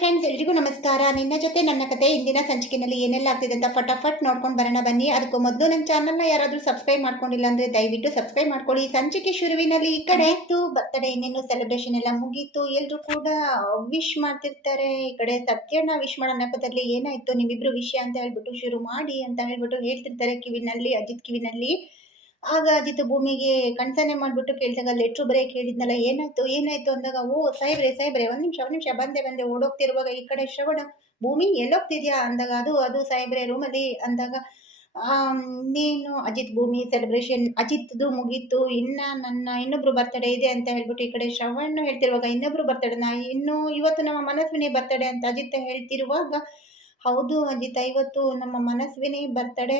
Friends, ಎಲ್ರಿಗೂ ನಮಸ್ಕಾರ. ನಿನ್ನ ಜೊತೆ ನನ್ನ ಕತೆ. ಇಂದಿನ ಸಂಚಿಕೆಯಲ್ಲಿ ಏನೆಲ್ಲ ಆಗ್ತಿದೆ ಅಂತ ಫಟಾಫಟ್ ನೋಡ್ಕೊಂಡು ಬರೋಣ ಬನ್ನಿ. ಅದಕ್ಕೂ ಮೊದಲು ನನ್ನ ಚಾನಲ್ನ ಯಾರಾದರೂ ಸಬ್ಸ್ಕ್ರೈಬ್ ಮಾಡ್ಕೊಂಡಿಲ್ಲ ಅಂದರೆ ದಯವಿಟ್ಟು ಸಬ್ಸ್ಕ್ರೈಬ್ ಮಾಡ್ಕೊಳ್ಳಿ. ಸಂಚಿಕೆ ಶುರುವಿನಲ್ಲಿ ಈ ಕಡೆ ಬರ್ತ್ಡೇ ಇನ್ನೇನು ಸೆಲೆಬ್ರೇಷನ್ ಎಲ್ಲ ಮುಗೀತು. ಎಲ್ಲರೂ ಕೂಡ ವಿಶ್ ಮಾಡ್ತಿರ್ತಾರೆ. ಈ ಕಡೆ ಸತ್ಯಣ್ಣ ವಿಶ್ ಮಾಡೋ ನೆಪದಲ್ಲಿ ಏನಾಯ್ತು ನಿಮ್ಮಿಬ್ರು ವಿಷಯ ಅಂತ ಹೇಳ್ಬಿಟ್ಟು ಶುರು ಮಾಡಿ ಅಂತ ಹೇಳ್ಬಿಟ್ಟು ಹೇಳ್ತಿರ್ತಾರೆ ಕಿವಿನಲ್ಲಿ, ಅಜಿತ್ ಕಿವಿನಲ್ಲಿ. ಆಗ ಅಜಿತ್ ಭೂಮಿಗೆ ಕಣ್ಸನೆ ಮಾಡ್ಬಿಟ್ಟು ಕೇಳಿದಾಗ ಲೆಟ್ರು ಬರೆಯಕ್ಕೆ ಹೇಳಿದ್ನಲ್ಲ, ಏನಾಯ್ತು ಅಂದಾಗ, ಓ ಸಾಹೇಬ್ರೆ ಒಂದ್ ನಿಮಿಷ ಬಂದೆ ಓಡೋಗ್ತಿರುವಾಗ ಈ ಕಡೆ ಶ್ರವಣ, ಭೂಮಿ ಎಲ್ಲೋಗ್ತಿದ್ಯಾ ಅಂದಾಗ, ಅದು ಸಾಹೇಬ್ರೆ ರೂಮಲ್ಲಿ ಅಂದಾಗ, ನೀನು ಅಜಿತ್ ಭೂಮಿ ಸೆಲೆಬ್ರೇಷನ್ ಅಜಿತ್ದು ಮುಗೀತು, ಇನ್ನ ನನ್ನ ಇನ್ನೊಬ್ರು ಬರ್ತಡೇ ಇದೆ ಅಂತ ಹೇಳ್ಬಿಟ್ಟು ಈ ಕಡೆ ಶ್ರವಣ್ ಹೇಳ್ತಿರುವಾಗ, ಇನ್ನೊಬ್ರು ಬರ್ತಡೇನಾ, ಇನ್ನು ಇವತ್ತು ನಮ್ಮ ಮನಸ್ವಿನಿ ಬರ್ತಡೇ ಅಂತ ಅಜಿತ್ ಹೇಳ್ತಿರುವಾಗ, ಹೌದು ಅಜಿತ, ಇವತ್ತು ನಮ್ಮ ಮನಸ್ವಿನಿ ಬರ್ತಡೇ,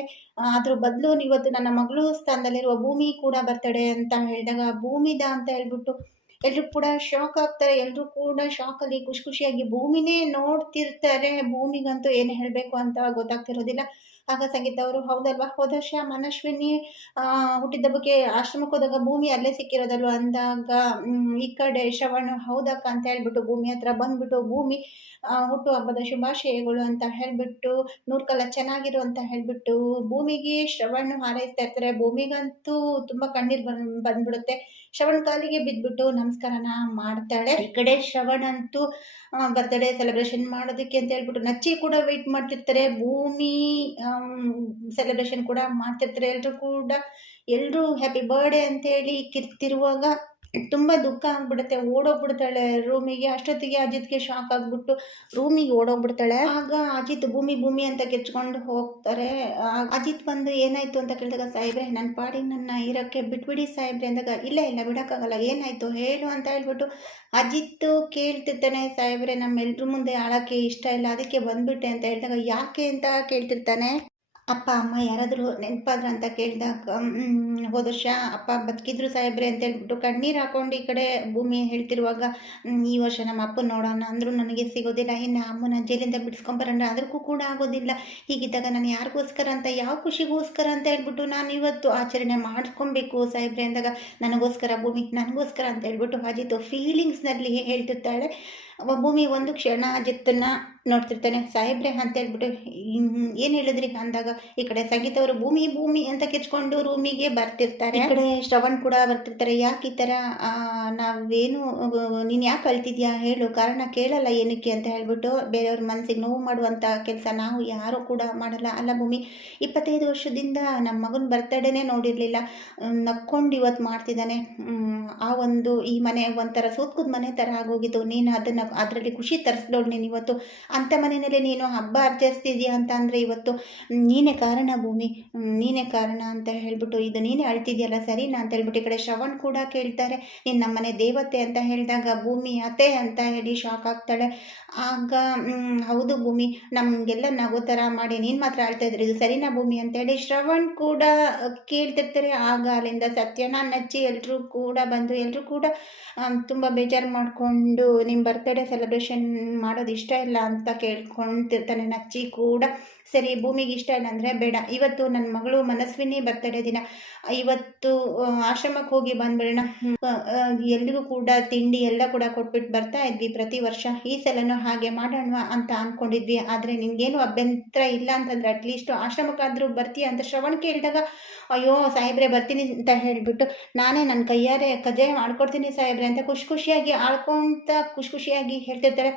ಅದ್ರ ಬದಲು ಇವತ್ತು ನನ್ನ ಮಗಳು ಸ್ಥಾನದಲ್ಲಿರುವ ಭೂಮಿ ಕೂಡ ಬರ್ತಡೇ ಅಂತ ಹೇಳಿದಾಗ, ಭೂಮಿದ ಅಂತ ಹೇಳ್ಬಿಟ್ಟು ಎಲ್ಲರೂ ಕೂಡ ಶಾಕ್ ಆಗ್ತಾರೆ. ಎಲ್ಲರೂ ಕೂಡ ಶಾಕಲ್ಲಿ ಖುಷಿಯಾಗಿ ಭೂಮಿನೇ ನೋಡ್ತಿರ್ತಾರೆ. ಭೂಮಿಗಂತೂ ಏನು ಹೇಳಬೇಕು ಅಂತ ಗೊತ್ತಾಗ್ತಿರೋದಿಲ್ಲ. ಆಗ ಸಂಗೀತ ಅವರು, ಹೌದಲ್ವಾ, ಹೋದ ವರ್ಷ ಮನಸ್ವಿನಿ ಹುಟ್ಟಿದಬ್ಬಕ್ಕೆ ಆಶ್ರಮಕ್ಕೆ ಹೋದಾಗ ಭೂಮಿ ಅಲ್ಲೇ ಸಿಕ್ಕಿರೋದಲ್ವ ಅಂದಾಗ, ಈ ಕಡೆ ಶ್ರವಣ, ಹೌದಕ್ಕ ಅಂತ ಹೇಳ್ಬಿಟ್ಟು ಭೂಮಿ ಹತ್ರ ಬಂದ್ಬಿಟ್ಟು, ಭೂಮಿ ಹುಟ್ಟು ಹಬ್ಬದ ಶುಭಾಶಯಗಳು ಅಂತ ಹೇಳ್ಬಿಟ್ಟು, ನೂರ್ಕಲ್ಲ ಚೆನ್ನಾಗಿರು ಅಂತ ಹೇಳ್ಬಿಟ್ಟು ಭೂಮಿಗೆ ಶ್ರವಣ್ ಹಾರೈಸ್ತಾ ಇರ್ತಾರೆ. ಭೂಮಿಗಂತೂ ತುಂಬಾ ಕಣ್ಣೀರ್ ಬಂದ್ಬಿಡುತ್ತೆ. ಶ್ರವಣ್ ಕಾಲಿಗೆ ಬಿದ್ಬಿಟ್ಟು ನಮಸ್ಕಾರನ ಮಾಡ್ತಾಳೆ. ಈ ಕಡೆ ಶ್ರವಣ್ ಅಂತೂ ಬರ್ತ್ಡೇ ಸೆಲೆಬ್ರೇಷನ್ ಮಾಡೋದಕ್ಕೆ ಅಂತ ಹೇಳ್ಬಿಟ್ಟು ನಚ್ಚಿ ಕೂಡ ವೆಯ್ಟ್ ಮಾಡ್ತಿರ್ತಾರೆ. ಭೂಮಿ ಸೆಲೆಬ್ರೇಷನ್ ಕೂಡ ಮಾಡ್ತಿರ್ತಾರೆ. ಎಲ್ಲರೂ ಹ್ಯಾಪಿ ಬರ್ಡೇ ಅಂತ ಹೇಳಿ ಕಿರ್ತಿರುವಾಗ ತುಂಬ ದುಃಖ ಆಗ್ಬಿಡುತ್ತೆ. ಓಡೋಗ್ಬಿಡ್ತಾಳೆ ರೂಮಿಗೆ. ಅಷ್ಟೊತ್ತಿಗೆ ಅಜಿತ್ಗೆ ಶಾಕ್ ಆಗ್ಬಿಟ್ಟು ರೂಮಿಗೆ ಓಡೋಗ್ಬಿಡ್ತಾಳೆ. ಆಗ ಅಜಿತ್ ಭೂಮಿ ಅಂತ ಕೆಚ್ಕೊಂಡು ಹೋಗ್ತಾರೆ. ಅಜಿತ್ ಬಂದು ಏನಾಯ್ತು ಅಂತ ಕೇಳಿದಾಗ, ಸಾಹೇಬ್ರೆ ನನ್ನ ಪಾಡಿಗೆ ನನ್ನ ಇರೋಕ್ಕೆ ಬಿಟ್ಬಿಡಿ ಸಾಹೇಬ್ರೆ ಅಂದಾಗ, ಇಲ್ಲ ಬಿಡೋಕ್ಕಾಗಲ್ಲ, ಏನಾಯ್ತು ಹೇಳು ಅಂತ ಹೇಳ್ಬಿಟ್ಟು ಅಜಿತ್ ಕೇಳ್ತಿರ್ತಾನೆ. ಸಾಹೇಬ್ರೆ ನಮ್ಮೆಲ್ರ ಮುಂದೆ ಆಳಕ್ಕೆ ಇಷ್ಟ ಇಲ್ಲ, ಅದಕ್ಕೆ ಬಂದ್ಬಿಟ್ಟೆ ಅಂತ ಹೇಳಿದಾಗ, ಯಾಕೆ ಅಂತ ಕೇಳ್ತಿರ್ತಾನೆ. ಅಪ್ಪ ಅಮ್ಮ ಯಾರಾದರೂ ನೆನಪಾದ್ರ ಅಂತ ಕೇಳಿದಾಗ, ಹೋದ ವರ್ಷ ಅಪ್ಪ ಬದುಕಿದ್ರು ಸಾಹೇಬ್ರೆ ಅಂತ ಹೇಳ್ಬಿಟ್ಟು ಕಣ್ಣೀರು ಹಾಕೊಂಡು ಈ ಕಡೆ ಭೂಮಿ ಹೇಳ್ತಿರುವಾಗ, ಈ ವರ್ಷ ನಮ್ಮ ಅಪ್ಪನ ನೋಡೋಣ ಅಂದರೂ ನನಗೆ ಸಿಗೋದಿಲ್ಲ, ಇನ್ನು ಅಮ್ಮನ ಜೈಲಿಂದ ಬಿಡಿಸ್ಕೊಂಬರೋಣ ಅದಕ್ಕೂ ಕೂಡ ಆಗೋದಿಲ್ಲ. ಹೀಗಿದ್ದಾಗ ನಾನು ಯಾರಿಗೋಸ್ಕರ ಅಂತ, ಯಾವ ಖುಷಿಗೋಸ್ಕರ ಅಂತ ಹೇಳ್ಬಿಟ್ಟು ನಾನು ಇವತ್ತು ಆಚರಣೆ ಮಾಡ್ಕೊಬೇಕು ಸಾಹೇಬ್ರೆ ಅಂದಾಗ, ನನಗೋಸ್ಕರ ಭೂಮಿ, ನನಗೋಸ್ಕರ ಅಂತ ಹೇಳ್ಬಿಟ್ಟು ಅಜಿತ್ ಫೀಲಿಂಗ್ಸ್ನಲ್ಲಿ ಹೇಳ್ತಿರ್ತಾಳೆ. ಭೂಮಿ ಒಂದು ಕ್ಷಣ ಅಜಿತ್ತನ್ನ ನೋಡ್ತಿರ್ತಾನೆ. ಸಾಹೇಬ್ರೆ ಅಂತ ಹೇಳ್ಬಿಟ್ಟು ಏನು ಹೇಳಿದ್ರಿ ಅಂದಾಗ, ಈ ಕಡೆ ಸಂಗೀತ ಅವರು ಭೂಮಿ ಅಂತ ಕಿರ್ಚ್ಕೊಂಡು ರೂಮಿಗೆ ಬರ್ತಿರ್ತಾರೆ. ಈ ಕಡೆ ಶ್ರವಣ್ ಕೂಡ ಬರ್ತಿರ್ತಾರೆ. ಯಾಕೆ ಈ ಥರ ನಾವೇನು, ನೀನು ಯಾಕೆ ಅಳ್ತಿದ್ಯಾ ಹೇಳು, ಕಾರಣ ಕೇಳಲ್ಲ ಏನಕ್ಕೆ ಅಂತ ಹೇಳ್ಬಿಟ್ಟು ಬೇರೆಯವ್ರ ಮನಸ್ಸಿಗೆ ನೋವು ಮಾಡುವಂಥ ಕೆಲಸ ನಾವು ಯಾರೂ ಕೂಡ ಮಾಡಲ್ಲ. ಅಲ್ಲ ಭೂಮಿ, 25 ವರ್ಷದಿಂದ ನಮ್ಮ ಮಗನ ಬರ್ತಡೇನೇ ನೋಡಿರಲಿಲ್ಲ, ನಕ್ಕೊಂಡು ಇವತ್ತು ಮಾಡ್ತಿದ್ದಾನೆ. ಈ ಮನೆ ಒಂಥರ ಸೂತ್ಕದ ಮನೆ ಥರ ಆಗೋಗಿತ್ತು. ನೀನು ಅದರಲ್ಲಿ ಖುಷಿ ತರಿಸ್ದೋಳು ನೀನು ಇವತ್ತು. ಅಂಥ ಮನೆಯಲ್ಲಿ ನೀನು ಹಬ್ಬ ಆಚರಿಸ್ತಿದ್ಯಾ ಅಂತ ಅಂದರೆ ಇವತ್ತು ನೀನೇ ಕಾರಣ ಭೂಮಿ, ನೀನೇ ಕಾರಣ ಅಂತ ಹೇಳ್ಬಿಟ್ಟು, ಇದು ನೀನೇ ಅಳ್ತಿದ್ಯಲ್ಲ ಸರಿನಾ ಅಂತ ಹೇಳ್ಬಿಟ್ಟು ಈ ಕಡೆ ಶ್ರವಣ್ ಕೂಡ ಕೇಳ್ತಾರೆ. ನೀನು ನಮ್ಮನೆ ದೇವತೆ ಅಂತ ಹೇಳಿದಾಗ ಭೂಮಿ ಅತ್ತೆ ಅಂತ ಹೇಳಿ ಶಾಕ್ ಆಗ್ತಾಳೆ. ಆಗ ಹೌದು ಭೂಮಿ, ನಮಗೆಲ್ಲ ನಗೋ ಥರ ಮಾಡಿ ನೀನು ಮಾತ್ರ ಅಳ್ತಾ ಇದ್ರಿ, ಇದು ಸರಿನಾ ಭೂಮಿ ಅಂತೇಳಿ ಶ್ರವಣ್ ಕೂಡ ಕೇಳ್ತಿರ್ತಾರೆ. ಆಗ ಅಲ್ಲಿಂದ ಸತ್ಯನ ನಚ್ಚಿ ಎಲ್ಲರೂ ಕೂಡ ತುಂಬ ಬೇಜಾರು ಮಾಡಿಕೊಂಡು, ನಿಮ್ಮ ಬರ್ತಡೇ ಸೆಲೆಬ್ರೇಷನ್ ಮಾಡೋದು ಇಷ್ಟ ಇಲ್ಲ ಅಂತ ಕೇಳ್ಕೊಳ್ತಿರ್ತಾನೆ. ನಚ್ಚಿ ಕೂಡ ಸರಿ, ಭೂಮಿಗೆ ಇಷ್ಟ ಇಲ್ಲ ಅಂದರೆ ಬೇಡ, ಇವತ್ತು ನನ್ನ ಮಗಳು ಮನಸ್ವಿನಿ ಬರ್ತಡೇ ದಿನ, ಇವತ್ತು ಆಶ್ರಮಕ್ಕೆ ಹೋಗಿ ಬಂದ್ಬಿಡೋಣ, ಎಲ್ರಿಗೂ ಕೂಡ ತಿಂಡಿ ಎಲ್ಲ ಕೂಡ ಕೊಟ್ಬಿಟ್ಟು ಬರ್ತಾ ಇದ್ವಿ ಪ್ರತಿ ವರ್ಷ, ಈ ಸಲನೂ ಹಾಗೆ ಮಾಡೋಣ ಅಂತ ಅಂದ್ಕೊಂಡಿದ್ವಿ. ಆದರೆ ನಿನಗೇನು ಅಭ್ಯಂತರ ಇಲ್ಲ ಅಂತಂದರೆ ಅಟ್ಲೀಸ್ಟ್ ಆಶ್ರಮಕ್ಕಾದರೂ ಬರ್ತೀಯ ಅಂತ ಶ್ರವಣ್ ಕೇಳಿದಾಗ, ಅಯ್ಯೋ ಸಾಹೇಬ್ರೆ ಬರ್ತೀನಿ ಅಂತ ಹೇಳಿಬಿಟ್ಟು ನಾನೇ ನನ್ನ ಕೈಯಾರೆ ಕಜ್ಜಾಯ ಮಾಡ್ಕೊಡ್ತೀನಿ ಸಾಹೇಬ್ರೆ ಅಂತ ಖುಷಿಯಾಗಿ ಖುಷಿಯಾಗಿ ಹೇಳ್ತಿರ್ತಾರೆ.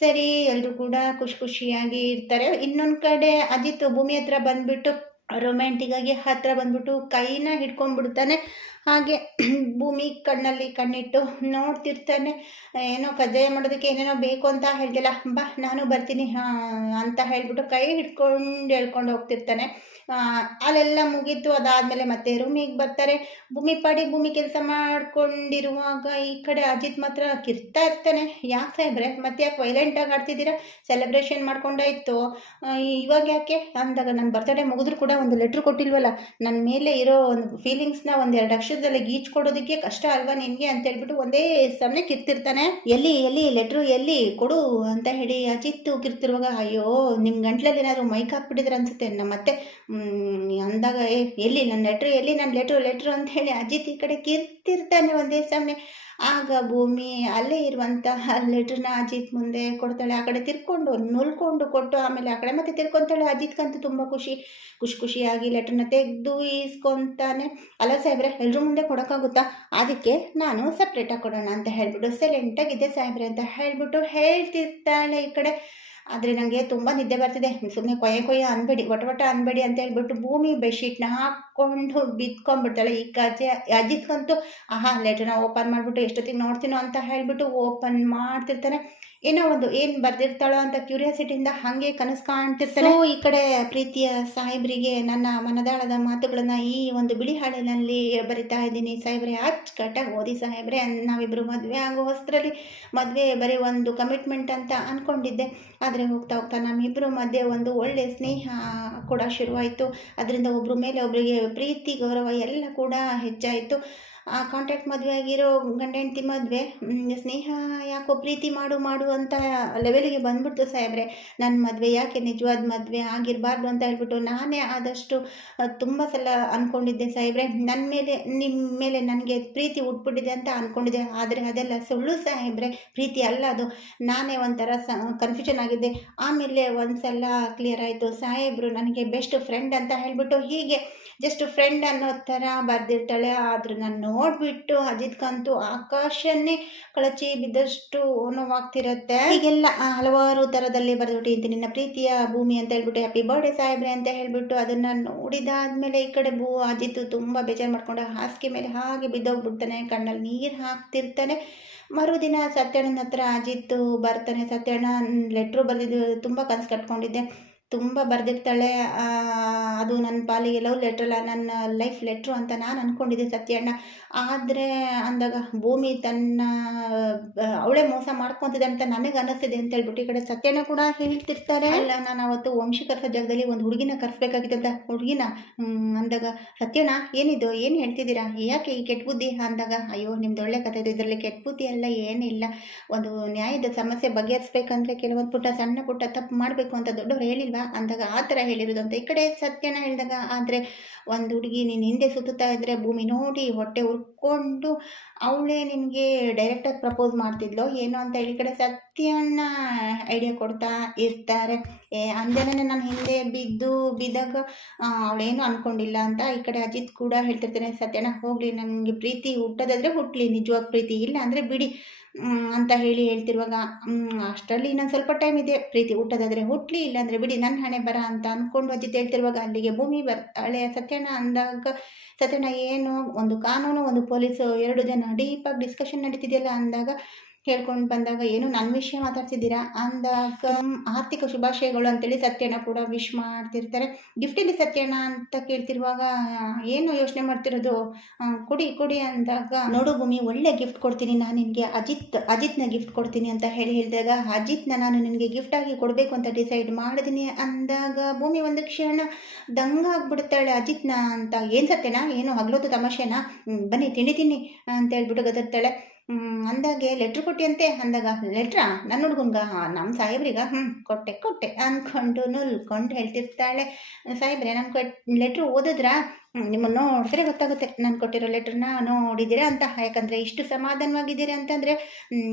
ಸರಿ, ಎಲ್ಲರೂ ಕೂಡ ಖುಷಿಯಾಗಿ ಇರ್ತಾರೆ. ಇನ್ನೊಂದು ಕಡೆ ಅಜಿತ್ ಭೂಮಿ ಹತ್ರ ಬಂದ್ಬಿಟ್ಟು ರೊಮ್ಯಾಂಟಿಕ್ಕಾಗಿ ಹತ್ರ ಬಂದ್ಬಿಟ್ಟು ಕೈನ ಹಿಡ್ಕೊಂಡ್ಬಿಡ್ತಾನೆ. ಹಾಗೆ ಭೂಮಿ ಕಣ್ಣಲ್ಲಿ ಕಣ್ಣಿಟ್ಟು ನೋಡ್ತಿರ್ತಾನೆ. ಏನೋ ಕಜ್ಜಾಯ ಮಾಡೋದಕ್ಕೆ ಏನೇನೋ ಬೇಕು ಅಂತ ಹೇಳ್ತಿಲ್ಲ, ಬಾ ನಾನು ಬರ್ತೀನಿ ಅಂತ ಹೇಳ್ಬಿಟ್ಟು ಕೈ ಹೇಳ್ಕೊಂಡು ಹೋಗ್ತಿರ್ತಾನೆ. ಅಲ್ಲೆಲ್ಲ ಮುಗೀತು. ಅದಾದಮೇಲೆ ಮತ್ತೆ ರೂಮಿಗೆ ಬರ್ತಾರೆ. ಭೂಮಿ ಕೆಲಸ ಮಾಡ್ಕೊಂಡಿರುವಾಗ ಈ ಕಡೆ ಅಜಿತ್ ಮಾತ್ರ ಕಿರ್ತಾ ಇರ್ತಾನೆ. ಯಾಕೆ ಸಾಹೇಬ್ರೆ ಮತ್ತೆ ಯಾಕೆ ವೈಲೆಂಟಾಗಿ ಆಡ್ತಿದ್ದೀರಾ, ಸೆಲೆಬ್ರೇಷನ್ ಮಾಡ್ಕೊಂಡಾಯ್ತು, ಇವಾಗ ಯಾಕೆ ಅಂದಾಗ, ನನ್ನ ಬರ್ತಡೇ ಮುಗಿದ್ರು ಕೂಡ ಒಂದು ಲೆಟ್ರ್ ಕೊಟ್ಟಿಲ್ವಲ್ಲ, ನನ್ನ ಮೇಲೆ ಇರೋ ಒಂದು ಫೀಲಿಂಗ್ಸ್ನ 1-2 ಅಕ್ಷರದಲ್ಲಿ ಗೀಚ್ಕೊಡೋದಕ್ಕೆ ಕಷ್ಟ ಅಲ್ವಾ ನಿನಗೆ ಅಂತ ಹೇಳ್ಬಿಟ್ಟು ಒಂದೇ ಸಮನೆ ಕಿರ್ತಿರ್ತಾನೆ. ಎಲ್ಲಿ ಲೆಟ್ರು ಎಲ್ಲಿ ಕೊಡು ಅಂತ ಹೇಳಿ ಅಜಿತ್ ಕಿರ್ತಿರುವಾಗ, ಅಯ್ಯೋ ನಿಮ್ಮ ಗಂಟ್ಲಲ್ಲಿ ಏನಾದ್ರು ಮೈಕ್ ಹಾಕ್ಬಿಟ್ಟಿದ್ರೆ ಅನ್ಸುತ್ತೆ ನಮ್ಮತ್ತೆ ಅಂದಾಗ, ಎಲ್ಲಿ ನನ್ನ ಲೆಟ್ರು ಅಂತ ಹೇಳಿ ಅಜಿತ್ ಈ ಕಡೆ ಕಿರ್ತಿರ್ತಾನೆ ಒಂದೇ ಸಮನೆ. ಆಗ ಭೂಮಿ ಅಲ್ಲೇ ಇರುವಂತಹ ಲೆಟ್ರನ್ನ ಅಜಿತ್ ಮುಂದೆ ಕೊಡ್ತಾಳೆ. ಆ ಕಡೆ ತಿರ್ಕೊಂಡು ನುಲ್ಕೊಂಡು ಕೊಟ್ಟು ಆಮೇಲೆ ಆ ಕಡೆ ಮತ್ತೆ ತಿರ್ಕೊತಾಳೆ. ಅಜಿತ್ಗಂತೂ ತುಂಬ ಖುಷಿಯಾಗಿ ಲೆಟ್ರನ್ನ ತೆಗೆದು ಈಸ್ಕೊತಾನೆ. ಅಲ್ಲ ಸಾಹೇಬ್ರೆ, ಎಲ್ರ ಮುಂದೆ ಕೊಡೋಕ್ಕಾಗುತ್ತಾ? ಅದಕ್ಕೆ ನಾನು ಸಪ್ರೇಟಾಗಿ ಕೊಡೋಣ ಅಂತ ಹೇಳ್ಬಿಟ್ಟು ಸೈಲೆಂಟಾಗಿದೆ ಸಾಹೇಬ್ರೆ ಅಂತ ಹೇಳ್ಬಿಟ್ಟು ಹೇಳ್ತಿರ್ತಾಳೆ ಈ ಕಡೆ. ಆದರೆ ನನಗೆ ತುಂಬ ನಿದ್ದೆ ಬರ್ತಿದೆ, ಸುಮ್ಮನೆ ಕೊಯ್ಯ ಅನ್ಬೇಡಿ, ಒಟ ಅನ್ಬೇಡಿ ಅಂತ ಹೇಳ್ಬಿಟ್ಟು ಭೂಮಿ ಬೆಡ್ಶೀಟ್ನ ಹಾಕ್ಕೊಂಡು ಬಿದ್ಕೊಂಡ್ಬಿಡ್ತಾಳೆ. ಈ ಅಜಿತ್ಗಂತೂ ಲೆಟ್ರನ್ನ ಓಪನ್ ಮಾಡಿಬಿಟ್ಟು ಎಷ್ಟೊತ್ತಿಗೆ ನೋಡ್ತೀನೋ ಅಂತ ಹೇಳ್ಬಿಟ್ಟು ಓಪನ್ ಮಾಡ್ತಿರ್ತಾನೆ. ಏನೋ ಒಂದು ಏನು ಬರ್ದಿರ್ತಾಳೋ ಅಂತ ಕ್ಯೂರಿಯಾಸಿಟಿಯಿಂದ ಹಾಗೆ ಕನಸು ಕಾಣ್ತಿರ್ತಾನೆ. ಈ ಕಡೆ ಪ್ರೀತಿಯ ಸಾಹೇಬ್ರಿಗೆ ನನ್ನ ಮನದಾಳದ ಮಾತುಗಳನ್ನು ಈ ಒಂದು ಬಿಳಿ ಹಾಳೆನಲ್ಲಿ ಬರಿತಾ ಇದ್ದೀನಿ ಸಾಹೇಬ್ರೆ, ಅಚ್ಚುಕಟ್ಟಾಗಿ ಓದಿ ಸಾಹೇಬ್ರೆ. ನಾವಿಬ್ಬರು ಮದುವೆ ಆಗೋ ಹೊಸರಲ್ಲಿ ಮದುವೆ ಬರೀ ಒಂದು ಕಮಿಟ್ಮೆಂಟ್ ಅಂತ ಅಂದ್ಕೊಂಡಿದ್ದೆ. ಆದರೆ ಹೋಗ್ತಾ ನಮ್ಮಿಬ್ಬರು ಮಧ್ಯೆ ಒಂದು ಒಳ್ಳೆಯ ಸ್ನೇಹ ಕೂಡ ಶುರುವಾಯಿತು. ಅದರಿಂದ ಒಬ್ಬರ ಮೇಲೆ ಒಬ್ಬರಿಗೆ ಪ್ರೀತಿ ಗೌರವ ಎಲ್ಲ ಕೂಡ ಹೆಚ್ಚಾಯಿತು. ಕಾಂಟ್ಯಾಕ್ಟ್ ಮದುವೆ ಆಗಿರೋ ಗಂಡ ಹೆಂಡತಿ ಮದುವೆ ಸ್ನೇಹ ಯಾಕೋ ಪ್ರೀತಿ ಮಾಡು ಅಂತ ಲೆವೆಲಿಗೆ ಬಂದ್ಬಿಡ್ತು ಸಾಹೇಬ್ರೆ. ನನ್ನ ಮದುವೆ ಯಾಕೆ ನಿಜವಾದ ಮದುವೆ ಆಗಿರಬಾರ್ದು ಅಂತ ಹೇಳ್ಬಿಟ್ಟು ನಾನೇ ಆದಷ್ಟು ತುಂಬ ಸಲ ಅಂದ್ಕೊಂಡಿದ್ದೆ ಸಾಹೇಬ್ರೆ. ನಿಮ್ಮ ಮೇಲೆ ನನಗೆ ಪ್ರೀತಿ ಉಟ್ಬಿಟ್ಟಿದೆ ಅಂತ ಅಂದ್ಕೊಂಡಿದ್ದೆ. ಆದರೆ ಅದೆಲ್ಲ ಸುಳ್ಳು ಸಾಹೇಬ್ರೆ, ಪ್ರೀತಿ ಅಲ್ಲ ಅದು. ನಾನೇ ಒಂಥರ ಕನ್ಫ್ಯೂಷನ್ ಆಗಿದ್ದೆ. ಆಮೇಲೆ ಒಂದು ಸಲ ಕ್ಲಿಯರ್ ಆಯಿತು. ಸಾಹೇಬರು ನನಗೆ ಬೆಸ್ಟ್ ಫ್ರೆಂಡ್ ಅಂತ ಹೇಳ್ಬಿಟ್ಟು ಹೀಗೆ ಜಸ್ಟ್ ಫ್ರೆಂಡ್ ಅನ್ನೋ ಥರ ಬರ್ದಿರ್ತಾಳೆ. ಆದರೂ ನಾನು ನೋಡಿಬಿಟ್ಟು ಅಜಿತ್ಗಂತೂ ಆಕಾಶನ್ನೇ ಕಳಚಿ ಬಿದ್ದಷ್ಟು ನೋವಾಗ್ತಿರುತ್ತೆ. ಹೀಗೆಲ್ಲ ಹಲವಾರು ಥರದಲ್ಲಿ ಬರೆದ್ಬಿಟ್ಟು ನಿನ್ನ ಪ್ರೀತಿಯ ಭೂಮಿ ಅಂತ ಹೇಳ್ಬಿಟ್ಟು ಹ್ಯಾಪಿ ಬರ್ಡೇ ಸಾಹೇಬ್ರೆ ಅಂತ ಹೇಳ್ಬಿಟ್ಟು ಅದನ್ನು ನೋಡಿದಾದ್ಮೇಲೆ ಈ ಕಡೆ ಅಜಿತ್ ತುಂಬ ಬೇಜಾರು ಮಾಡ್ಕೊಂಡು ಹಾಸಿಗೆ ಮೇಲೆ ಹಾಗೆ ಬಿದ್ದೋಗ್ಬಿಡ್ತಾನೆ, ಕಣ್ಣಲ್ಲಿ ನೀರು ಹಾಕ್ತಿರ್ತಾನೆ. ಮರುದಿನ ಸತ್ಯಣ್ಣನ ಹತ್ರ ಅಜಿತ್ ಬರ್ತಾನೆ. ಸತ್ಯಣ್ಣ ಲೆಟ್ರು ಬರೆದಿದ್ದು ತುಂಬ ಕನಸು ಕಟ್ಕೊಂಡಿದ್ದೆ, ತುಂಬ ಬರೆದಿರ್ತಾಳೆ. ಅದು ನನ್ನ ಪಾಲಿಗೆ ಲವ್ ಲೆಟ್ರಲ್ಲ, ನನ್ನ ಲೈಫ್ ಲೆಟ್ರು ಅಂತ ನಾನು ಅಂದ್ಕೊಂಡಿದ್ದೆ ಸತ್ಯಣ್ಣ. ಆದರೆ ಅಂದಾಗ ಭೂಮಿ ತನ್ನ ಅವಳೇ ಮೋಸ ಮಾಡ್ಕೊತಿದೆ ಅಂತ ನನಗೆ ಅನ್ನಿಸ್ತಿದೆ ಅಂತ ಹೇಳ್ಬಿಟ್ಟು ಈ ಕಡೆ ಸತ್ಯಣ್ಣ ಕೂಡ ಹೇಳ್ತಿರ್ತಾರೆ. ಅಲ್ಲ, ನಾನು ಅವತ್ತು ವಂಶಿ ಕರ್ಸೋ ಜಾಗದಲ್ಲಿ ಒಂದು ಹುಡುಗಿನ ಕರೆಸ್ಬೇಕಾಗಿತ್ತು ಅಂತ ಹುಡುಗಿನ ಅಂದಾಗ ಸತ್ಯಣ್ಣ ಏನಿದು, ಏನು ಹೇಳ್ತಿದ್ದೀರಾ, ಯಾಕೆ ಈ ಕೆಟ್ಟ ಬುದ್ಧಿ ಅಂದಾಗ, ಅಯ್ಯೋ ನಿಮ್ದು ಒಳ್ಳೆ ಕಥೆ ಇದು, ಇದರಲ್ಲಿ ಕೆಟ್ಟ ಬುದ್ಧಿ ಎಲ್ಲ ಏನಿಲ್ಲ. ಒಂದು ನ್ಯಾಯದ ಸಮಸ್ಯೆ ಬಗೆಹರಿಸ್ಬೇಕಂದ್ರೆ ಕೆಲವೊಂದು ಸಣ್ಣ ಪುಟ್ಟ ತಪ್ಪು ಮಾಡಬೇಕು ಅಂತ ದೊಡ್ಡವ್ರು ಹೇಳಿಲ್ವಾ ಅಂದಾಗ ಆ ಥರ ಹೇಳಿರೋದು ಅಂತ ಈ ಕಡೆ ಸತ್ಯನ ಹೇಳಿದಾಗ. ಆದರೆ ಒಂದು ಹುಡುಗಿ ನೀನು ಹಿಂದೆ ಸುತ್ತಾ ಇದ್ದರೆ ಭೂಮಿ ನೋಡಿ ಹೊಟ್ಟೆ ಉರ್ಕೊಂಡು ಅವಳೇ ನಿನಗೆ ಡೈರೆಕ್ಟಾಗಿ ಪ್ರಪೋಸ್ ಮಾಡ್ತಿದ್ಲು ಏನೋ ಅಂತ ಹೇಳಿ ಈ ಕಡೆ ಸತ್ಯಣ್ಣ ಐಡಿಯಾ ಕೊಡ್ತಾ ಇರ್ತಾರೆ. ಅಂಜನೇ ನಾನು ಹಿಂದೆ ಬಿದ್ದಾಗ ಅವಳೇನು ಅಂದ್ಕೊಂಡಿಲ್ಲ ಅಂತ ಈ ಕಡೆ ಅಜಿತ್ ಕೂಡ ಹೇಳ್ತಿರ್ತಾನೆ. ಸತ್ಯಣ್ಣ ಹೋಗಲಿ, ನನಗೆ ಪ್ರೀತಿ ಹುಟ್ಟೋದಾದರೆ ಹುಟ್ಟಲಿ, ನಿಜವಾಗ ಪ್ರೀತಿ ಇಲ್ಲ ಅಂದರೆ ಬಿಡಿ ಅಂತ ಹೇಳ್ತಿರುವಾಗ ಅಷ್ಟರಲ್ಲಿ ಇನ್ನೊಂದು ಸ್ವಲ್ಪ ಟೈಮ್ ಇದೆ, ಪ್ರೀತಿ ಹುಟ್ಟೋದಾದರೆ ಹುಟ್ಟಲಿ, ಇಲ್ಲಾಂದರೆ ಬಿಡಿ, ನನ್ನ ಹಣೆ ಬರ ಅಂತ ಅಂದ್ಕೊಂಡು ಅಜಿತ್ ಹೇಳ್ತಿರುವಾಗ ಅಲ್ಲಿಗೆ ಭೂಮಿ ಬರ್ತಾಳೆ. ಸತ್ಯಣ್ಣ ಅಂದಾಗ ಸತ್ಯಣ್ಣ ಏನು ಒಂದು ಕಾನೂನು ಒಂದು ಪೊಲೀಸು 2 ಜನ ಡೀಪಾಗಿ ಡಿಸ್ಕಷನ್ ನಡೀತಿದೆಯಲ್ಲ ಅಂದಾಗ ಹೇಳ್ಕೊಂಡು ಬಂದಾಗ ಏನು ನನ್ನ ವಿಷಯ ಮಾತಾಡ್ತಿದ್ದೀರಾ ಅಂದಾಗ ಆರ್ಥಿಕ ಶುಭಾಶಯಗಳು ಅಂತೇಳಿ ಸತ್ಯಣ್ಣ ಕೂಡ ವಿಶ್ ಮಾಡ್ತಿರ್ತಾರೆ. ಗಿಫ್ಟಿಲ್ಲಿ ಸತ್ಯಣ್ಣ ಅಂತ ಕೇಳ್ತಿರುವಾಗ ಏನು ಯೋಚನೆ ಮಾಡ್ತಿರೋದು, ಕೊಡಿ ಅಂದಾಗ ನೋಡು ಭೂಮಿ, ಒಳ್ಳೆ ಗಿಫ್ಟ್ ಕೊಡ್ತೀನಿ ನಾನು ನಿನಗೆ, ಅಜಿತ್ನ ಗಿಫ್ಟ್ ಕೊಡ್ತೀನಿ ಅಂತ ಹೇಳಿದಾಗ ಅಜಿತ್ನ ನಾನು ನಿನಗೆ ಗಿಫ್ಟಾಗಿ ಕೊಡಬೇಕು ಅಂತ ಡಿಸೈಡ್ ಮಾಡಿದ್ದೀನಿ ಅಂದಾಗ ಭೂಮಿ ಒಂದು ಕ್ಷಣ ದಂಗಾಗ್ಬಿಡ್ತಾಳೆ ಅಜಿತ್ನ ಅಂತ. ಏನು ಸತ್ಯಣ್ಣ, ಏನು ಹಗಲೊತ್ತು ತಮಾಷೆನಾ, ಬನ್ನಿ ತಿಂಡಿ ತಿನ್ನಿ ಅಂತ ಹೇಳ್ಬಿಟ್ಟು ಗದರ್ತಾಳೆ. ಅಂದಾಗೆ ಲೆಟ್ರ್ ಕೊಟ್ಟಿಯಂತೆ ಅಂದಾಗ, ಲೆಟ್ರಾ ನನ್ನ ಹುಡುಗನ್ಗ, ನಮ್ಮ ಸಾಹೇಬ್ರಿಗ, ಕೊಟ್ಟೆ ಅಂದ್ಕೊಂಡು ನುಲ್ಕೊಂಡು ಹೇಳ್ತಿರ್ತಾಳೆ. ಸಾಹೇಬ್ರೆ ನಾನು ಲೆಟ್ರು ಓದಿದ್ರಾ, ನಿಮ್ಮನ್ನು ನೋಡಿದ್ರೆ ಗೊತ್ತಾಗುತ್ತೆ ನಾನು ಕೊಟ್ಟಿರೋ ಲೆಟ್ರನ್ನ ನೋಡಿದ್ದೀರಾ ಅಂತ. ಯಾಕಂದರೆ ಇಷ್ಟು ಸಮಾಧಾನವಾಗಿದ್ದೀರಾ ಅಂತಂದರೆ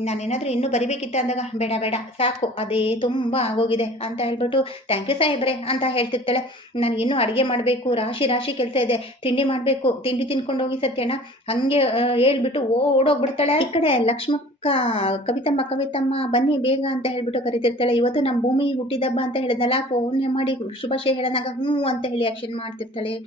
ನಾನೇನಾದರೂ ಇನ್ನೂ ಬರಿಬೇಕಿತ್ತು ಅಂದಾಗ, ಬೇಡ ಸಾಕು, ಅದೇ ತುಂಬ ಆಗೋಗಿದೆ ಅಂತ ಹೇಳ್ಬಿಟ್ಟು ಥ್ಯಾಂಕ್ ಯು ಸಾಹೇಬ್ರೆ ಅಂತ ಹೇಳ್ತಿರ್ತಾಳೆ. ನನಗಿನ್ನೂ ಅಡುಗೆ ಮಾಡಬೇಕು, ರಾಶಿ ಕೆಲಸ ಇದೆ, ತಿಂಡಿ ಮಾಡಬೇಕು, ತಿಂಡಿ ತಿನ್ಕೊಂಡು ಹೋಗಿ ಸತ್ಯಣ್ಣ ಹಾಗೆ ಹೇಳ್ಬಿಟ್ಟು ಓಡೋಗ್ಬಿಡ್ತಾಳೆ. ಈ ಕಡೆ ಲಕ್ಷ್ಮಕ್ಕ ಕವಿತಮ್ಮ ಬನ್ನಿ ಬೇಗ ಅಂತ ಹೇಳ್ಬಿಟ್ಟು ಕರಿತಿರ್ತಾಳೆ. ಇವತ್ತು ನಮ್ಮ ಭೂಮಿ ಹುಟ್ಟಿದಬ್ಬ ಅಂತ ಹೇಳಿದ್ನಲ್ಲ, ಫೋನ್ ಮಾಡಿ ಶುಭಾಶಯ ಹೇಳೋದಾಗ ಅಂತ ಹೇಳಿ ಆ್ಯಕ್ಷನ್ ಮಾಡ್ತಿರ್ತಾಳೆ.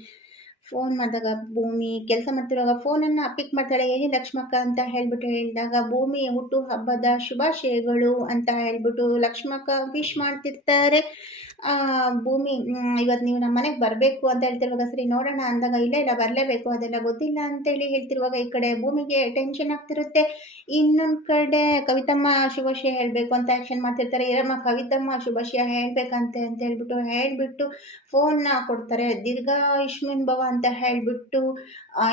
ಫೋನ್ ಮಾಡಿದಾಗ ಭೂಮಿ ಕೆಲಸ ಮಾಡ್ತಿರುವಾಗ ಫೋನನ್ನು ಪಿಕ್ ಮಾಡ್ತಾಳೆ. ಏನಿ ಲಕ್ಷ್ಮಕ್ಕ ಅಂತ ಹೇಳ್ಬಿಟ್ಟು ಹೇಳಿದಾಗ ಭೂಮಿ ಹುಟ್ಟು ಹಬ್ಬದ ಶುಭಾಶಯಗಳು ಅಂತ ಹೇಳ್ಬಿಟ್ಟು ಲಕ್ಷ್ಮಕ್ಕ ವಿಶ್ ಮಾಡ್ತಿರ್ತಾರೆ. ಭೂಮಿ ಇವತ್ತು ನೀವು ನಮ್ಮ ಮನೆಗೆ ಬರಬೇಕು ಅಂತ ಹೇಳ್ತಿರುವಾಗ ಸರಿ ನೋಡೋಣ ಅಂದಾಗ, ಇಲ್ಲ ಬರಲೇಬೇಕು, ಅದೆಲ್ಲ ಗೊತ್ತಿಲ್ಲ ಅಂತೇಳಿ ಹೇಳ್ತಿರುವಾಗ ಈ ಕಡೆ ಭೂಮಿಗೆ ಟೆನ್ಷನ್ ಆಗ್ತಿರುತ್ತೆ. ಇನ್ನೊಂದು ಕಡೆ ಕವಿತಮ್ಮ ಶುಭಾಶಯ ಹೇಳಬೇಕು ಅಂತ ಆ್ಯಕ್ಷನ್ ಮಾಡ್ತಿರ್ತಾರೆ. ಇರಮ್ಮ ಕವಿತಮ್ಮ ಶುಭಾಶಯ ಹೇಳಬೇಕಂತೆ ಅಂತ ಹೇಳ್ಬಿಟ್ಟು ಫೋನ್ನ ಕೊಡ್ತಾರೆ. ದೀರ್ಘಾಯುಷ್ಮಾನ್ ಭವ ಅಂತ ಅಂತ ಹೇಳಿಬಿಟ್ಟು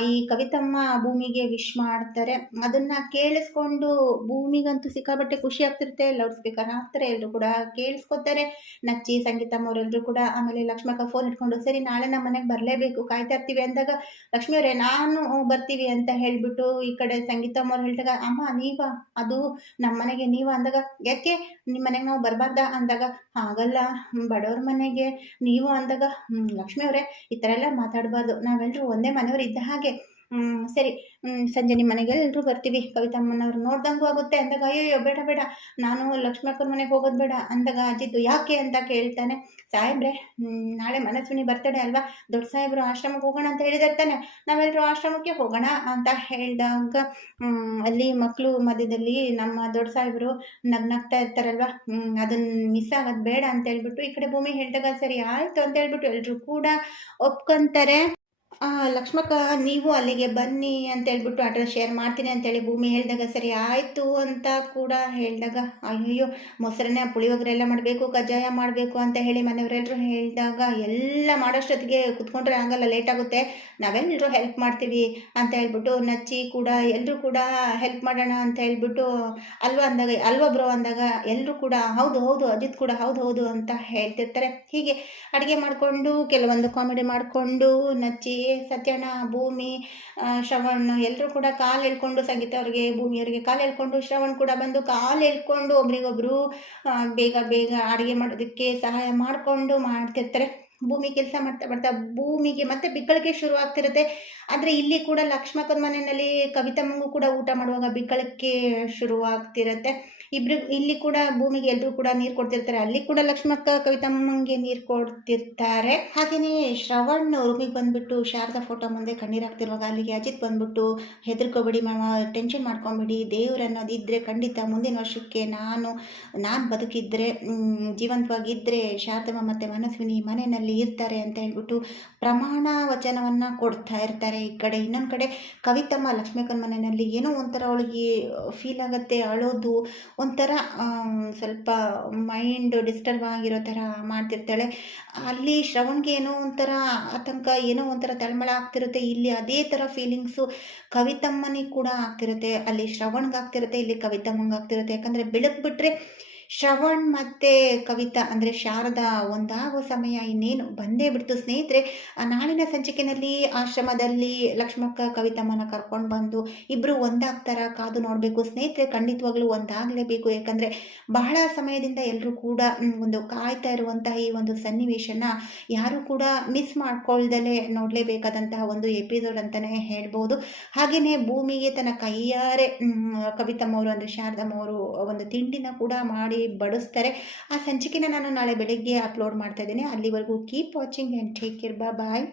ಈ ಕವಿತಮ್ಮ ಭೂಮಿಗೆ ವಿಶ್ ಮಾಡ್ತಾರೆ. ಅದನ್ನು ಕೇಳಿಸ್ಕೊಂಡು ಭೂಮಿಗಂತೂ ಸಿಕ್ಕಾಪಟ್ಟೆ ಖುಷಿ ಆಗ್ತಿರುತ್ತೆ. ಲೌಡ್ ಸ್ಪೀಕರ್ ಹಾಕ್ತಾರೆ, ಎಲ್ಲರೂ ಕೂಡ ಕೇಳಿಸ್ಕೊತಾರೆ. ನಚ್ಚಿ ಸಂಗೀತಮ್ಮ ಅವರೆಲ್ಲರೂ ಕೂಡ. ಆಮೇಲೆ ಲಕ್ಷ್ಮಕ್ಕ ಫೋನ್ ಇಟ್ಕೊಂಡು, ಸರಿ ನಾಳೆ ನಮ್ಮ ಮನೆಗೆ ಬರಲೇಬೇಕು, ಕಾಯ್ತಾ ಇರ್ತೀವಿ ಅಂದಾಗ, ಲಕ್ಷ್ಮಿ ಅವರೇ ನಾನು ಬರ್ತೀವಿ ಅಂತ ಹೇಳಿಬಿಟ್ಟು ಈ ಕಡೆ ಸಂಗೀತಮ್ಮ ಅವ್ರು ಹೇಳಿದಾಗ, ಅಮ್ಮ ನೀವಾ, ಅದು ನಮ್ಮ ಮನೆಗೆ ನೀವಾ ಅಂದಾಗ, ಯಾಕೆ ನಿಮ್ಮ ಮನೆಗೆ ನಾವು ಬರಬಾರ್ದಾ ಅಂದಾಗ, ಹಾಗಲ್ಲ ಬಡವ್ರ ಮನೆಗೆ ನೀವು ಅಂದಾಗ, ಲಕ್ಷ್ಮಿ ಅವರೇ ಈ ಥರ ಎಲ್ಲ ಮಾತಾಡಬಾರ್ದು, ನಾವೆಲ್ಲರೂ ಒಂದೇ ಮನೆಯವರು ಇದ್ದ ಹಾಗೆ. ಸರಿ ಸಂಜೆ ನಿಮ್ಮ ಮನೆಗೆ ಎಲ್ಲರೂ ಬರ್ತೀವಿ, ಕವಿತಮ್ಮನವ್ರು ನೋಡ್ದಂಗೂ ಆಗುತ್ತೆ ಅಂದಾಗ, ಅಯ್ಯೋ ಬೇಡ ಬೇಡ, ನಾನು ಲಕ್ಷ್ಮಕ್ಕನ ಮನೆಗೆ ಹೋಗೋದು ಬೇಡ ಅಂದಾಗ, ಅಜಿತ್ತು ಯಾಕೆ ಅಂತ ಕೇಳ್ತಾನೆ. ಸಾಹೇಬ್ರೆ ನಾಳೆ ಮನಸ್ವಿನಿ ಬರ್ತಡೆ ಅಲ್ವಾ, ದೊಡ್ಡ ಸಾಹೇಬರು ಆಶ್ರಮಕ್ಕೆ ಹೋಗೋಣ ಅಂತ ಹೇಳಿದಿರ್ತಾನೆ, ನಾವೆಲ್ಲರೂ ಆಶ್ರಮಕ್ಕೆ ಹೋಗೋಣ ಅಂತ ಹೇಳಿದಾಗ, ಅಲ್ಲಿ ಮಕ್ಕಳು ಮಧ್ಯದಲ್ಲಿ ನಮ್ಮ ದೊಡ್ಡ ಸಾಹೇಬರು ನಗ್ನಗ್ತಾ ಇರ್ತಾರಲ್ವ, ಅದನ್ನು ಮಿಸ್ ಆಗೋದು ಬೇಡ ಅಂತ ಹೇಳ್ಬಿಟ್ಟು ಈ ಕಡೆ ಭೂಮಿ ಹೇಳಿದಾಗ, ಸರಿ ಆಯಿತು ಅಂತ ಹೇಳ್ಬಿಟ್ಟು ಎಲ್ಲರೂ ಕೂಡ ಒಪ್ಕೊಂತಾರೆ. ಲಕ್ಷ್ಮಕ್ಕ ನೀವು ಅಲ್ಲಿಗೆ ಬನ್ನಿ ಅಂತ ಹೇಳ್ಬಿಟ್ಟು ಅಡ್ರೆಸ್ ಶೇರ್ ಮಾಡ್ತೀನಿ ಅಂತೇಳಿ ಭೂಮಿ ಹೇಳಿದಾಗ, ಸರಿ ಆಯಿತು ಅಂತ ಕೂಡ ಹೇಳಿದಾಗ, ಅಯ್ಯೋ ಮೊಸರನ್ನ ಪುಳಿಯೋಗರೆ ಎಲ್ಲ ಮಾಡಬೇಕು, ಕಜ್ಜಾಯ ಮಾಡಬೇಕು ಅಂತ ಹೇಳಿ ಮನೆಯವರೆಲ್ಲರೂ ಹೇಳಿದಾಗ, ಎಲ್ಲ ಮಾಡೋಷ್ಟೊತ್ತಿಗೆ ಕುತ್ಕೊಂಡ್ರೆ ಆಗಲ್ಲ, ಲೇಟ್ ಆಗುತ್ತೆ, ನಾವೆಲ್ಲರೂ ಹೆಲ್ಪ್ ಮಾಡ್ತೀವಿ ಅಂತ ಹೇಳ್ಬಿಟ್ಟು ನಚ್ಚಿ ಕೂಡ ಎಲ್ಲರೂ ಕೂಡ ಹೆಲ್ಪ್ ಮಾಡೋಣ ಅಂತ ಹೇಳ್ಬಿಟ್ಟು, ಅಲ್ವಾ ಅಂದಾಗ, ಅಲ್ವಾ ಬ್ರೋ ಅಂದಾಗ ಎಲ್ಲರೂ ಕೂಡ ಹೌದು ಹೌದು, ಅಜಿತ್ ಕೂಡ ಹೌದು ಹೌದು ಅಂತ ಹೇಳ್ತಿರ್ತಾರೆ. ಹೀಗೆ ಅಡುಗೆ ಮಾಡಿಕೊಂಡು ಕೆಲವೊಂದು ಕಾಮಿಡಿ ಮಾಡಿಕೊಂಡು ನಚ್ಚಿ, ಸತ್ಯಣ್ಣ, ಭೂಮಿ, ಶ್ರವಣ್ ಎಲ್ಲರೂ ಕೂಡ ಕಾಲು ಎಳ್ಕೊಂಡು, ಸಂಗೀತ ಅವ್ರಿಗೆ ಭೂಮಿಯವರಿಗೆ ಕಾಲು ಎಳ್ಕೊಂಡು, ಶ್ರವಣ್ ಕೂಡ ಬಂದು ಕಾಲು ಎಳ್ಕೊಂಡು ಒಬ್ರಿಗೊಬ್ರು ಬೇಗ ಬೇಗ ಅಡುಗೆ ಮಾಡೋದಕ್ಕೆ ಸಹಾಯ ಮಾಡಿಕೊಂಡು ಮಾಡ್ತಿರ್ತಾರೆ. ಭೂಮಿ ಕೆಲಸ ಮಾಡ್ತಾ ಮಾಡ್ತಾ ಭೂಮಿಗೆ ಮತ್ತೆ ಬಿಕ್ಕಳಿಕೆ ಶುರು ಆಗ್ತಿರುತ್ತೆ. ಆದರೆ ಇಲ್ಲಿ ಕೂಡ ಲಕ್ಷ್ಮಕ್ಕನ ಮನೆಯಲ್ಲಿ ಕವಿತಮ್ಮಂಗೂ ಕೂಡ ಊಟ ಮಾಡುವಾಗ ಬಿಕ್ಕಳಿಕೆ ಶುರುವಾಗ್ತಿರುತ್ತೆ. ಇಲ್ಲಿ ಕೂಡ ಭೂಮಿಗೆ ಎಲ್ಲರೂ ಕೂಡ ನೀರು ಕೊಡ್ತಿರ್ತಾರೆ, ಅಲ್ಲಿ ಕೂಡ ಲಕ್ಷ್ಮಕ್ಕ ಕವಿತಮ್ಮಂಗೆ ನೀರು ಕೊಡ್ತಿರ್ತಾರೆ. ಹಾಗೆಯೇ ಶ್ರವಣ್ ರೂಮಿಗೆ ಬಂದುಬಿಟ್ಟು ಶಾರದಾ ಫೋಟೋ ಮುಂದೆ ಕಣ್ಣೀರಾಗ್ತಿರುವಾಗ ಅಲ್ಲಿಗೆ ಅಜಿತ್ ಬಂದ್ಬಿಟ್ಟು, ಹೆದರ್ಕೋಬೇಡಿ ಮಾಮ, ಟೆನ್ಷನ್ ಮಾಡ್ಕೊಂಬಿಡಿ, ದೇವ್ರು ಅನ್ನೋದಿದ್ದರೆ ಖಂಡಿತ ಮುಂದಿನ ವರ್ಷಕ್ಕೆ ನಾನು ಬದುಕಿದ್ರೆ, ಜೀವಂತವಾಗಿದ್ದರೆ ಶಾರದಮ್ಮ ಮತ್ತು ಮನಸ್ವಿನಿ ಮನೆಯಲ್ಲಿ ಇರ್ತಾರೆ ಅಂತ ಹೇಳ್ಬಿಟ್ಟು ಪ್ರಮಾಣ ವಚನವನ್ನು ಕೊಡ್ತಾ ಇರ್ತಾರೆ. ಈ ಕಡೆ ಇನ್ನೊಂದು ಕಡೆ ಕವಿತಮ್ಮ ಲಕ್ಷ್ಮಕ್ಕನ ಮನೆಯಲ್ಲಿ ಏನೋ ಒಂಥರ ಅವಳಿಗೆ ಫೀಲ್ ಆಗುತ್ತೆ, ಅಳೋದು, ಒಂಥರ ಸ್ವಲ್ಪ ಮೈಂಡ್ ಡಿಸ್ಟರ್ಬ್ ಆಗಿರೋ ಥರ ಮಾಡ್ತಿರ್ತಾಳೆ. ಅಲ್ಲಿ ಶ್ರವಣ್ಗೆ ಏನೋ ಒಂಥರ ಆತಂಕ, ಏನೋ ಒಂಥರ ತಳಮಳ ಆಗ್ತಿರುತ್ತೆ. ಇಲ್ಲಿ ಅದೇ ಥರ ಫೀಲಿಂಗ್ಸು ಕವಿತಮ್ಮನಿಗೆ ಕೂಡ ಆಗ್ತಿರುತ್ತೆ. ಅಲ್ಲಿ ಶ್ರವಣ್ಗೆ ಆಗ್ತಿರುತ್ತೆ, ಇಲ್ಲಿ ಕವಿತಮ್ಮಂಗೆ ಆಗ್ತಿರುತ್ತೆ. ಯಾಕಂದರೆ ಬೆಳಕು ಬಿಟ್ಟರೆ ಶ್ರವಣ್ ಮತ್ತು ಕವಿತಾ ಅಂದರೆ ಶಾರದಾ ಒಂದಾಗೋ ಸಮಯ ಇನ್ನೇನು ಬಂದೇ ಬಿಡ್ತು ಸ್ನೇಹಿತರೆ. ನಾಳಿನ ಸಂಚಿಕೆಯಲ್ಲಿ ಆಶ್ರಮದಲ್ಲಿ ಲಕ್ಷ್ಮಕ್ಕ ಕವಿತಮ್ಮನ ಕರ್ಕೊಂಡು ಬಂದು ಇಬ್ಬರು ಒಂದಾಗ್ತಾರ, ಕಾದು ನೋಡಬೇಕು ಸ್ನೇಹಿತರೆ. ಖಂಡಿತವಾಗ್ಲೂ ಒಂದಾಗಲೇಬೇಕು, ಯಾಕಂದರೆ ಬಹಳ ಸಮಯದಿಂದ ಎಲ್ಲರೂ ಕೂಡ ಒಂದು ಕಾಯ್ತಾ ಇರುವಂತಹ ಈ ಒಂದು ಸನ್ನಿವೇಶನ ಯಾರೂ ಕೂಡ ಮಿಸ್ ಮಾಡ್ಕೊಳ್ದಲೇ ನೋಡಲೇಬೇಕಾದಂತಹ ಒಂದು ಎಪಿಸೋಡ್ ಅಂತಲೇ ಹೇಳ್ಬೋದು. ಹಾಗೆಯೇ ಭೂಮಿಗೆ ತನ್ನ ಕೈಯಾರೆ ಕವಿತಮ್ಮವರು ಅಂದರೆ ಶಾರದಮ್ಮವರು ಒಂದು ತಿಂಡಿನ ಕೂಡ ಮಾಡಿ ಬಡಿಸ್ತಾರೆ. ಆ ಸಂಚಿಕೆನ ನಾನು ನಾಳೆ ಬೆಳಗ್ಗೆ ಅಪ್ಲೋಡ್ ಮಾಡ್ತಾ ಇದ್ದೀನಿ. ಅಲ್ಲಿವರೆಗೂ keep watching and take care, bye.